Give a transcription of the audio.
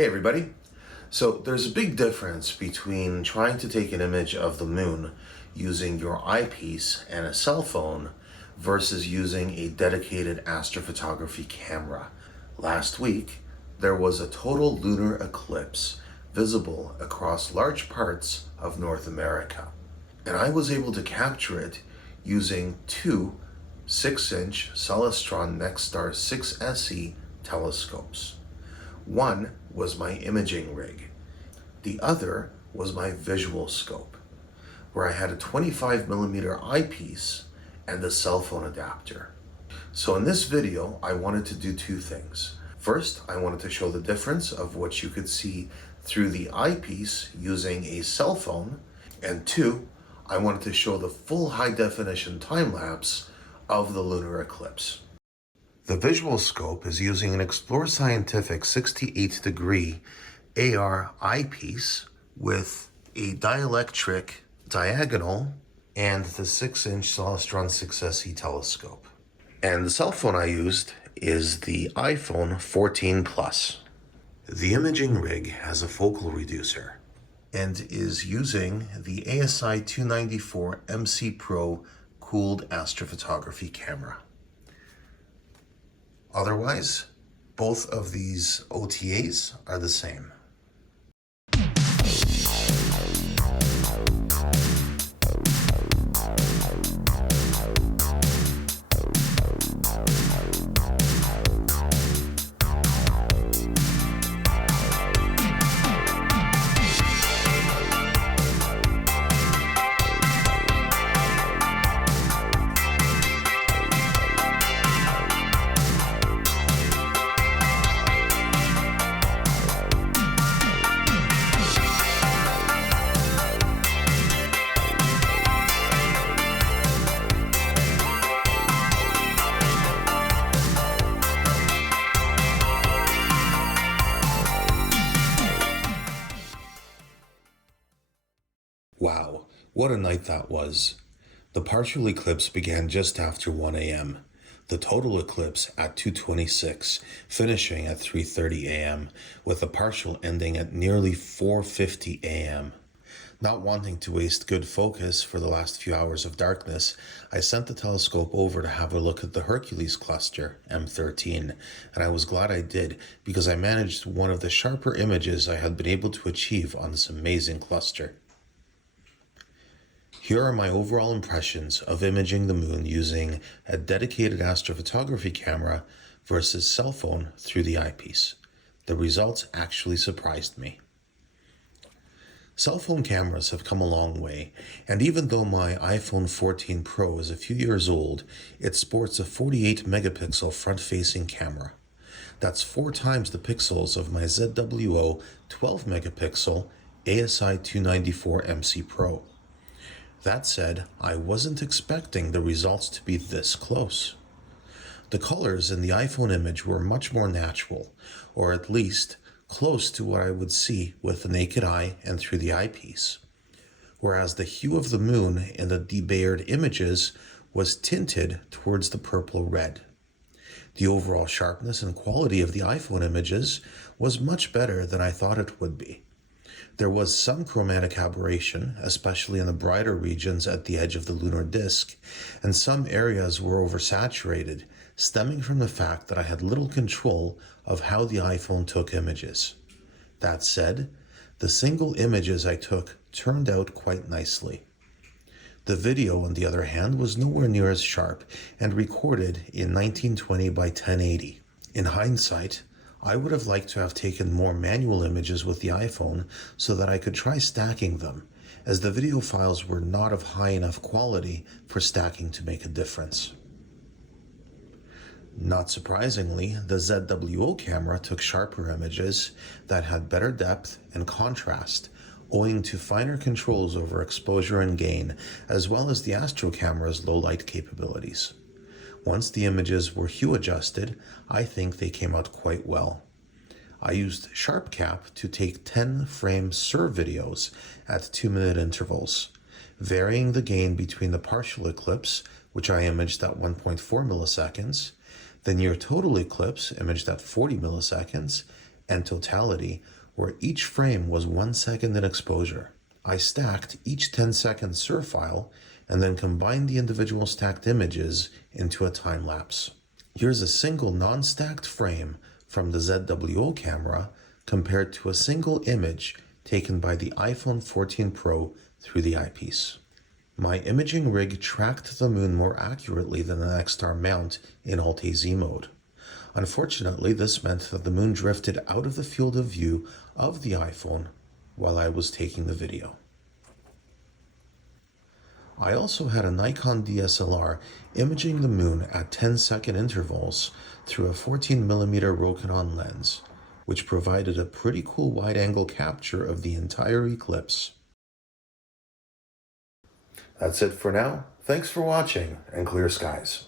Hey everybody. So there's a big difference between trying to take an image of the moon using your eyepiece and a cell phone versus using a dedicated astrophotography camera. Last week, there was a total lunar eclipse visible across large parts of North America. And I was able to capture it using two 6-inch Celestron NexStar 6SE telescopes. One was my imaging rig. The other was my visual scope, where I had a 25mm eyepiece and a cell phone adapter. So in this video, I wanted to do two things. First, I wanted to show the difference of what you could see through the eyepiece using a cell phone. And two, I wanted to show the full high-definition time-lapse of the lunar eclipse. The visual scope is using an Explore Scientific 68-degree AR eyepiece with a dielectric diagonal and the 6-inch Celestron 6SE telescope. And the cell phone I used is the iPhone 14 Plus. The imaging rig has a focal reducer and is using the ASI 294 MC Pro cooled astrophotography camera. Otherwise, both of these OTAs are the same. Wow, what a night that was. The partial eclipse began just after 1 a.m. The total eclipse at 2:26, finishing at 3:30 a.m., with the partial ending at nearly 4:50 a.m. Not wanting to waste good focus for the last few hours of darkness, I sent the telescope over to have a look at the Hercules cluster, M13, and I was glad I did because I managed one of the sharper images I had been able to achieve on this amazing cluster. Here are my overall impressions of imaging the moon using a dedicated astrophotography camera versus cell phone through the eyepiece. The results actually surprised me. Cell phone cameras have come a long way, and even though my iPhone 14 Pro is a few years old, it sports a 48 megapixel front-facing camera. That's 4 times the pixels of my ZWO 12 megapixel ASI 294 MC Pro. That said, I wasn't expecting the results to be this close. The colors in the iPhone image were much more natural, or at least close to what I would see with the naked eye and through the eyepiece, whereas the hue of the moon in the debayered images was tinted towards the purple red. The overall sharpness and quality of the iPhone images was much better than I thought it would be. There was some chromatic aberration, especially in the brighter regions at the edge of the lunar disk, and some areas were oversaturated, stemming from the fact that I had little control of how the iPhone took images. That said, the single images I took turned out quite nicely. The video, on the other hand, was nowhere near as sharp and recorded in 1920 by 1080. In hindsight, I would have liked to have taken more manual images with the iPhone so that I could try stacking them, as the video files were not of high enough quality for stacking to make a difference. Not surprisingly, the ZWO camera took sharper images that had better depth and contrast, owing to finer controls over exposure and gain, as well as the Astro camera's low light capabilities. Once the images were hue adjusted, I think they came out quite well. I used SharpCap to take 10-frame SIR videos at 2-minute intervals, varying the gain between the partial eclipse, which I imaged at 1.4 milliseconds, the near total eclipse imaged at 40 milliseconds, and totality, where each frame was 1 second in exposure. I stacked each 10-second SIR file and then combined the individual stacked images into a time lapse. Here's a single non-stacked frame from the ZWO camera compared to a single image taken by the iPhone 14 Pro through the eyepiece. My imaging rig tracked the moon more accurately than the NexStar mount in Alt-AZ mode. Unfortunately, this meant that the moon drifted out of the field of view of the iPhone while I was taking the video. I also had a Nikon DSLR imaging the moon at 10-second intervals through a 14mm Rokinon lens, which provided a pretty cool wide-angle capture of the entire eclipse. That's it for now. Thanks for watching, and clear skies.